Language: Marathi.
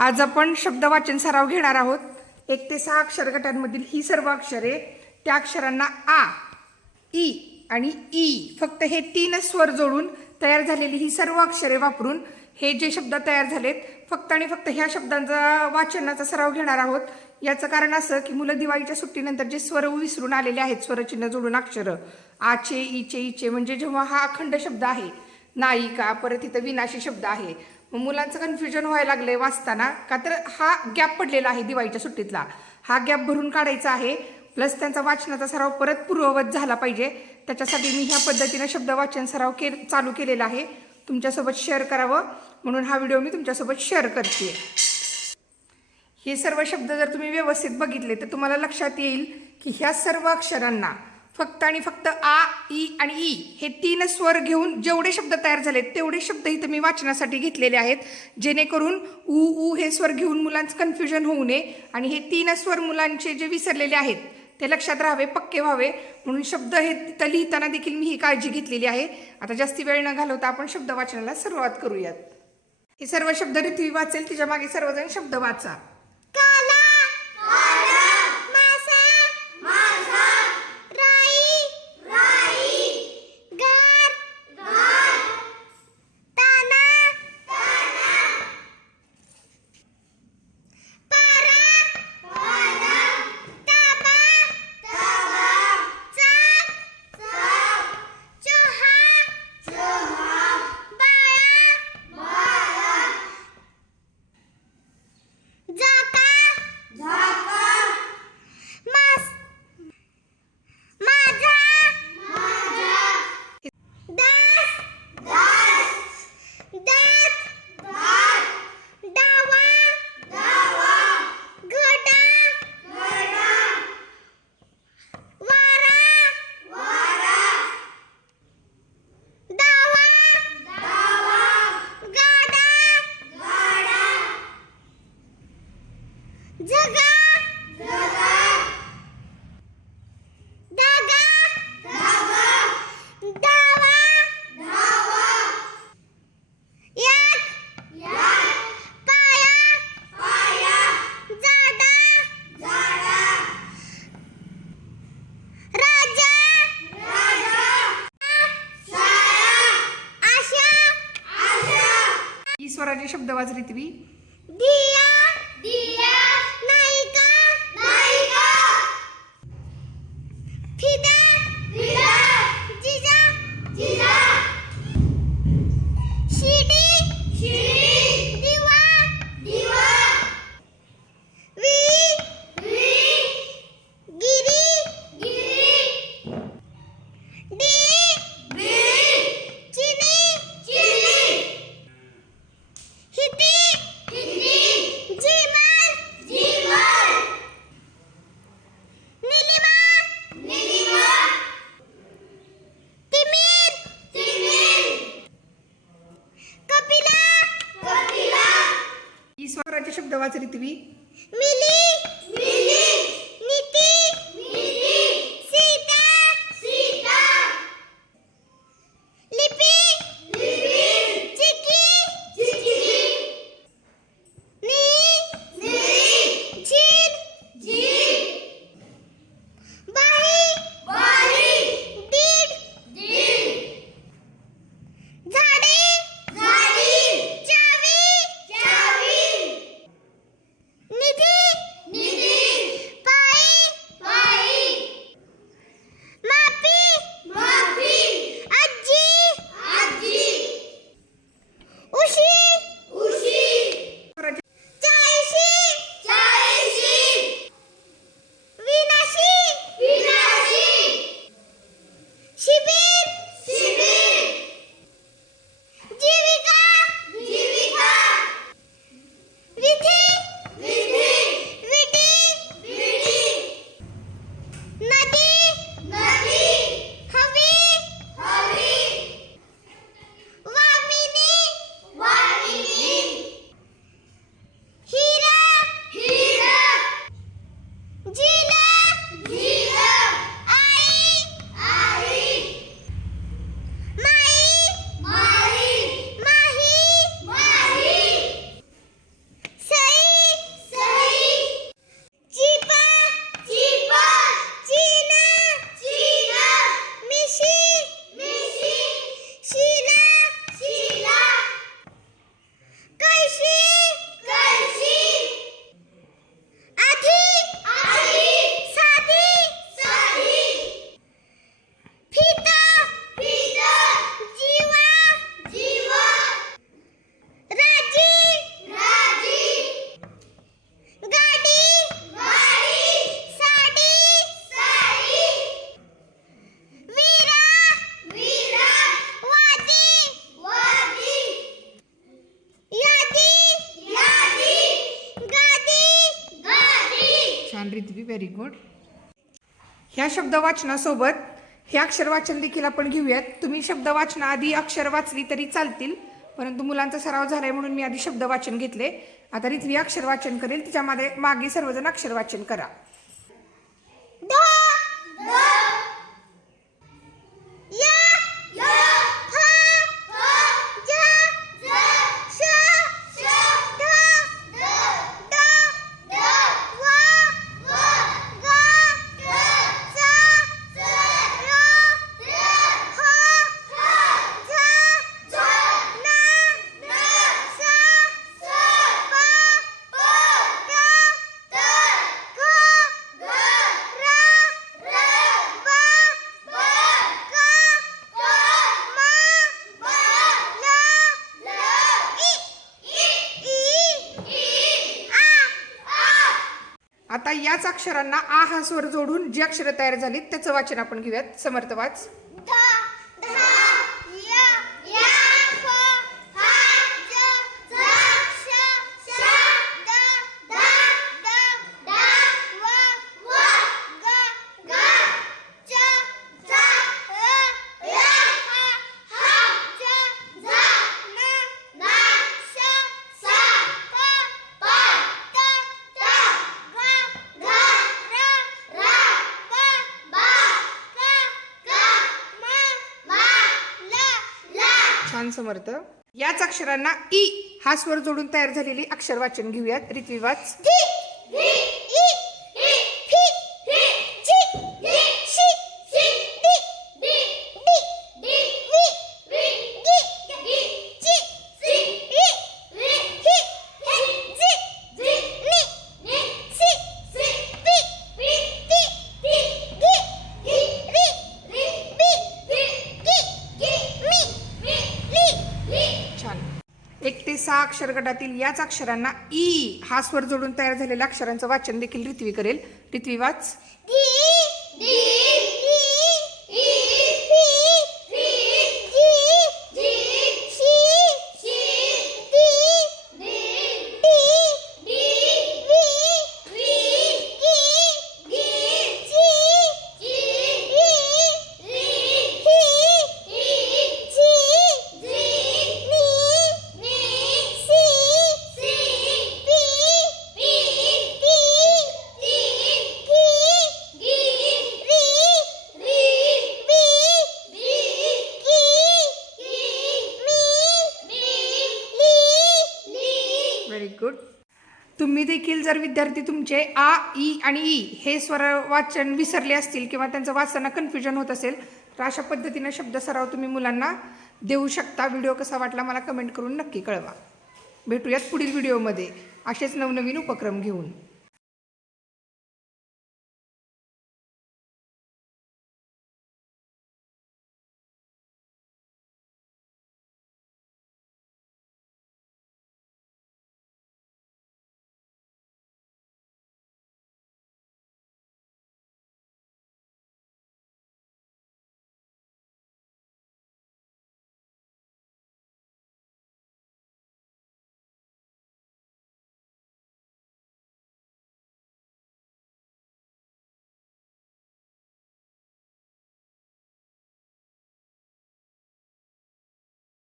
आज आपण शब्दवाचन सराव घेणार आहोत. एक ते सहा अक्षर गटांमधील ही सर्व अक्षरे त्या अक्षरांना आ ई आणि ई फक्त हे तीन स्वर जोडून तयार झालेली ही सर्व अक्षरे वापरून हे जे शब्द तयार झालेत फक्त आणि फक्त ह्या शब्दांचा वाचनाचा सराव घेणार आहोत. याचं कारण असं की मुलं दिवाळीच्या सुट्टीनंतर जे स्वर विसरून आलेले आहेत स्वरचिन्ह जोडून अक्षरं आचे इचे इचे म्हणजे जेव्हा हा अखंड शब्द आहे नायिका परत इथं विनाशी शब्द आहे मग मुलांचं कन्फ्युजन व्हायला लागलंय वाचताना. का तर हा गॅप पडलेला आहे दिवाळीच्या सुट्टीतला. हा गॅप भरून काढायचा आहे. प्लस त्यांचा वाचनाचा सराव परत पूर्ववत झाला पाहिजे. त्याच्यासाठी मी ह्या पद्धतीनं शब्द वाचन सराव के चालू केलेला आहे. तुमच्यासोबत शेअर करावं. म्हणून हा व्हिडिओ मी तुमच्यासोबत शेअर करते. हे सर्व शब्द जर तुम्ही व्यवस्थित बघितले तर तुम्हाला लक्षात येईल की ह्या सर्व अक्षरांना फक्त आणि फक्त आ ई आणि ई हे तीन स्वर घेऊन जेवढे शब्द तयार झालेत तेवढे शब्द इथं मी वाचनासाठी घेतलेले आहेत. जेणेकरून ऊ ऊ हे स्वर घेऊन मुलांचं कन्फ्युजन होऊ नये आणि हे तीन स्वर मुलांचे जे विसरलेले आहेत ते लक्षात राहावे पक्के व्हावे. म्हणून शब्द हे तिथं लिहिताना देखील मी ही काळजी घेतलेली आहे. आता जास्ती वेळ न घालवता आपण शब्द वाचनाला सुरुवात करूयात. हे सर्व शब्द रिथवी वाचेल तिच्यामागे सर्वजण शब्द वाचा. स्वराज्य शब्द वाच दिया दिया. शब्द वाच छान रिद्वी व्हेरी गुड ह्या शब्द वाचनासोबत हे अक्षरवाचन देखील आपण घेऊयात. तुम्ही शब्द वाचनाआधी अक्षर वाचली तरी चालतील परंतु मुलांचा सराव झालाय म्हणून मी आधी शब्द वाचन घेतले. आता रिथवी अक्षर वाचन करेल तिच्यामध्ये मागे सर्वजण अक्षर वाचन करा. आता याच अक्षरांना आ हा स्वर जोडून जी अक्षरं तयार झालीत त्याचं वाचन आपण घेऊयात. समर्थ समर्थ. याच अक्षरांना ई हा स्वर जोडून तयार झालेली अक्षर वाचन घेऊयात रित्वी सहा अक्षर गटातील याच अक्षरांना ई हा स्वर जोडून तयार झालेल्या अक्षरांचं वाचन देखील रित्वी करेल. रित्वी वाच. जर विद्यार्थी तुमचे आ ई आणि ई हे स्वर वाचन विसरले असतील किंवा त्यांचं वाचताना कन्फ्युजन होत असेल तर अशा पद्धतीनं शब्द सराव तुम्ही मुलांना देऊ शकता. व्हिडिओ कसा वाटला मला कमेंट करून नक्की कळवा. भेटूयात पुढील व्हिडिओमध्ये असेच नवनवीन उपक्रम घेऊन.